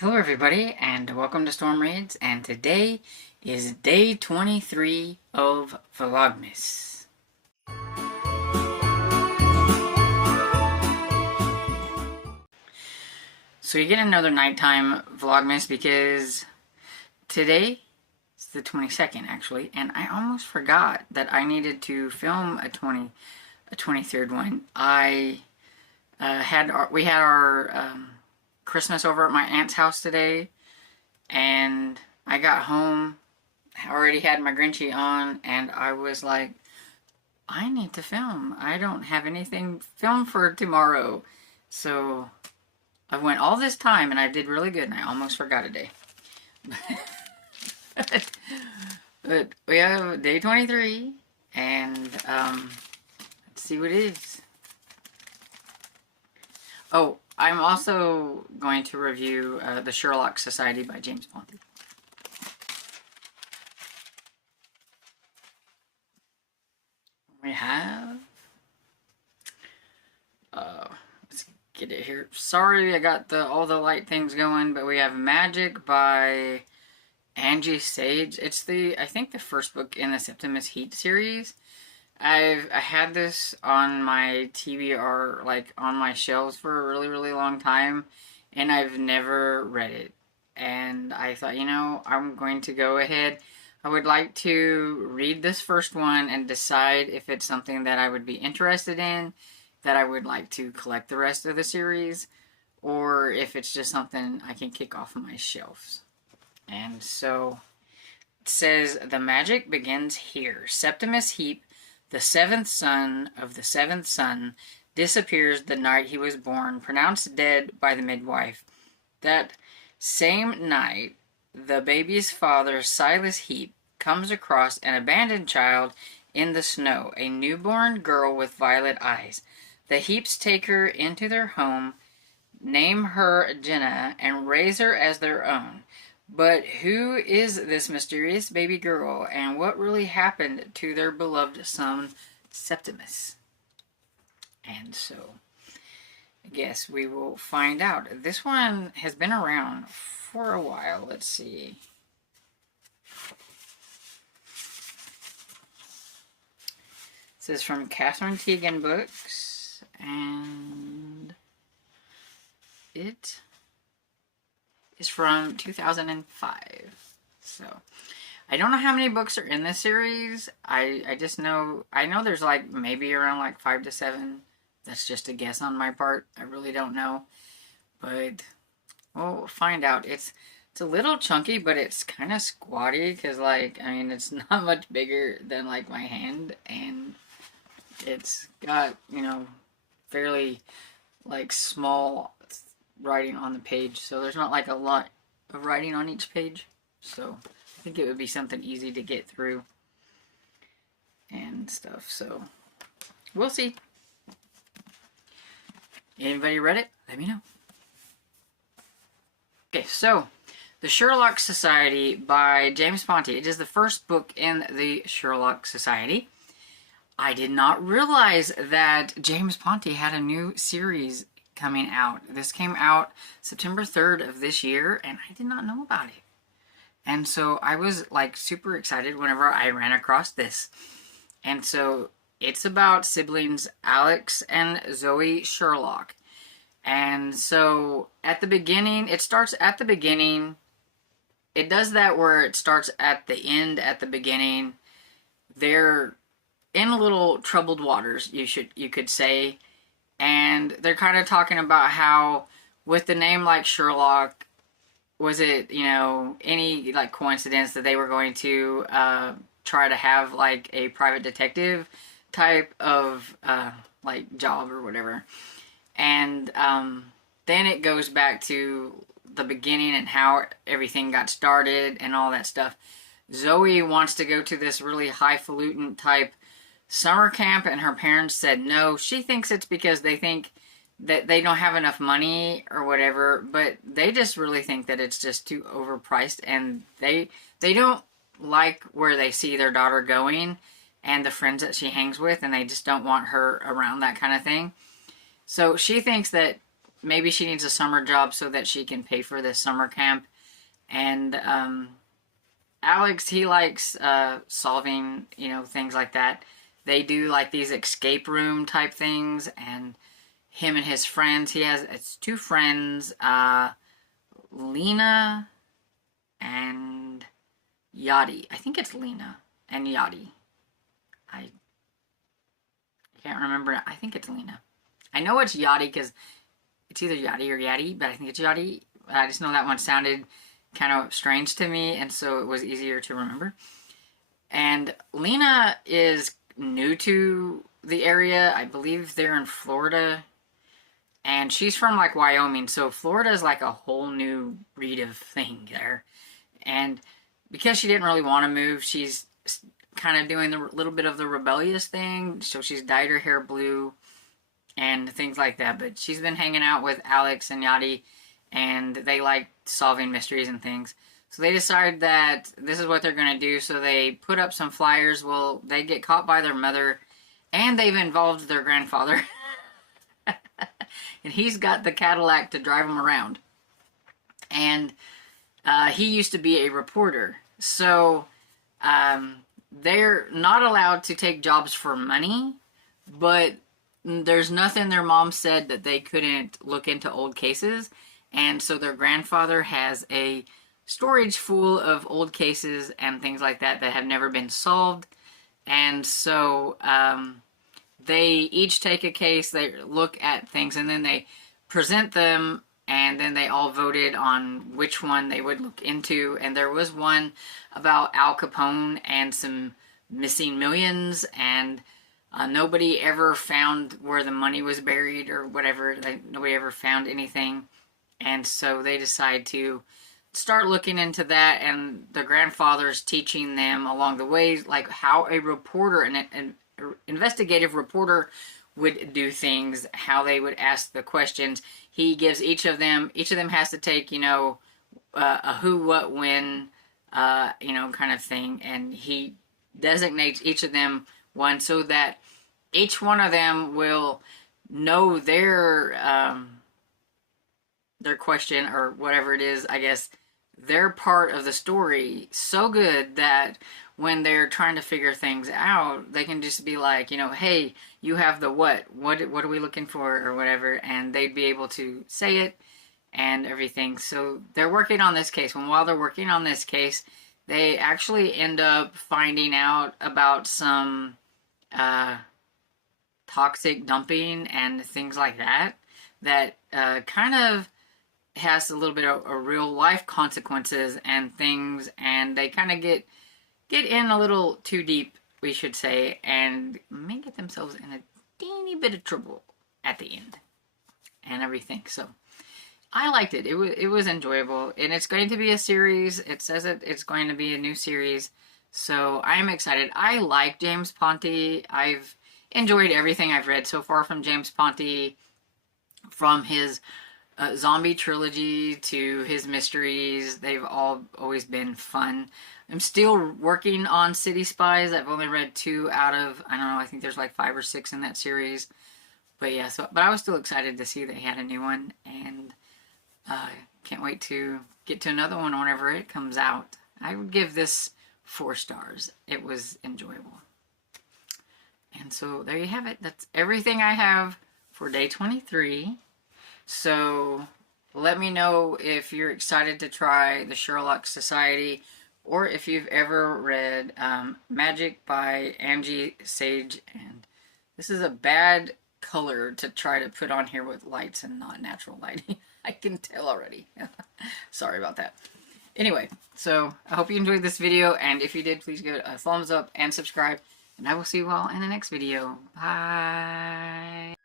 Hello everybody and welcome to Storm Raids, and today is day 23 of Vlogmas. So you get another nighttime Vlogmas because today is the 22nd actually, and I almost forgot that I needed to film a 23rd one. We had our Christmas over at my aunt's house today, and I got home, I already had my Grinchy on, and I was like, I need to film. I don't have anything filmed for tomorrow. So I went all this time and I did really good, and I almost forgot a day. But we have day 23, and let's see what it is. Oh, I'm also going to review The Sherlock Society by James Ponti. We have... let's get it here. Sorry I got all the light things going, but we have Magic by Angie Sage. It's I think the first book in the Septimus Heat series. I had this on my TBR, like on my shelves for a really, really long time, and I've never read it. And I thought, I'm going to go ahead. I would like to read this first one and decide if it's something that I would be interested in, that I would like to collect the rest of the series, or if it's just something I can kick off my shelves. And so it says, the magic begins here. Septimus Heap, the seventh son of the seventh son, disappears the night he was born, pronounced dead by the midwife. That same night, the baby's father, Silas Heap, comes across an abandoned child in the snow, a newborn girl with violet eyes. The Heaps take her into their home, name her Jenna, and raise her as their own. But who is this mysterious baby girl, and what really happened to their beloved son, Septimus? And so, I guess we will find out. This one has been around for a while. Let's see. This is from Catherine Teagan Books, and it is from 2005. So I don't know how many books are in this series. I just know, I know there's like maybe around like 5 to 7. That's just a guess on my part. I really don't know, but we'll find out. It's a little chunky, but it's kind of squatty, because like, I mean, it's not much bigger than like my hand, and it's got, fairly like small writing on the page, so there's not like a lot of writing on each page, so I think it would be something easy to get through and stuff, so we'll see. Anybody read it? Let me know. Okay, so The Sherlock Society by James Ponti. It is the first book in the Sherlock Society. I did not realize that James Ponti had a new series coming out. This came out September 3rd of this year, and I did not know about it. And so I was like super excited whenever I ran across this. And so it's about siblings Alex and Zoe Sherlock. And so at the beginning, it starts at the beginning. It does that where it starts at the end, at the beginning. They're in little troubled waters, you could say. And they're kind of talking about how, with the name like Sherlock, was it, any like coincidence that they were going to try to have like a private detective type of like job or whatever. And then it goes back to the beginning and how everything got started and all that stuff. Zoe wants to go to this really highfalutin type summer camp, and her parents said no. She thinks it's because they think that they don't have enough money or whatever, but they just really think that it's just too overpriced, and they don't like where they see their daughter going and the friends that she hangs with, and they just don't want her around that kind of thing. So she thinks that maybe she needs a summer job so that she can pay for this summer camp. And Alex, he likes solving, things like that. They do like these escape room type things, and him and his friends, it's two friends, Lena and Yachty. I think it's Lena and Yachty. I can't remember. I think it's Lena. I know it's Yachty because it's either Yachty or Yachty, but I think it's Yachty. I just know that one sounded kind of strange to me, and so it was easier to remember. And Lena is new to the area. I believe they're in Florida, and she's from like Wyoming, so Florida is like a whole new breed of thing there. And because she didn't really want to move, she's kind of doing the little bit of the rebellious thing. So she's dyed her hair blue and things like that. But she's been hanging out with Alex and Yachty, and they like solving mysteries and things. So they decide that this is what they're going to do. So they put up some flyers. Well, they get caught by their mother, and they've involved their grandfather. And he's got the Cadillac to drive them around. And he used to be a reporter. So they're not allowed to take jobs for money, but there's nothing their mom said that they couldn't look into old cases. And so their grandfather has a storage full of old cases and things like that that have never been solved. And so they each take a case, they look at things, and then they present them, and then they all voted on which one they would look into. And there was one about Al Capone and some missing millions, and nobody ever found where the money was buried or whatever. Nobody ever found anything. And so they decide to start looking into that, and the grandfather's teaching them along the way, like how a reporter, an investigative reporter, would do things, how they would ask the questions. He gives each of them has to take, a who, what, when, kind of thing, and he designates each of them one so that each one of them will know their question or whatever it is, I guess, their part of the story so good that when they're trying to figure things out, they can just be like, hey, you have the what are we looking for, or whatever, and they'd be able to say it and everything. So they're working on this case. While they're working on this case, they actually end up finding out about some toxic dumping and things like that kind of has a little bit of real life consequences and things, and they kind of get in a little too deep, we should say, and may get themselves in a teeny bit of trouble at the end and everything. So I liked it. It was enjoyable, and it's going to be a series. It says it's going to be a new series, so I'm excited. I like James Ponti. I've enjoyed everything I've read so far from James Ponti, from his zombie trilogy to his mysteries. They've all always been fun. I'm still working on City Spies. I've only read 2 out of, I don't know, I think there's like 5 or 6 in that series. But yeah, but I was still excited to see that he had a new one, and can't wait to get to another one whenever it comes out. I would give this 4 stars. It was enjoyable. And so there you have it. That's everything I have for day 23. So let me know if you're excited to try the Sherlock Society, or if you've ever read Magic by Angie Sage. And this is a bad color to try to put on here with lights and not natural lighting. I can tell already. Sorry about that. Anyway, so I hope you enjoyed this video, and if you did, please give it a thumbs up and subscribe, and I will see you all in the next video. Bye!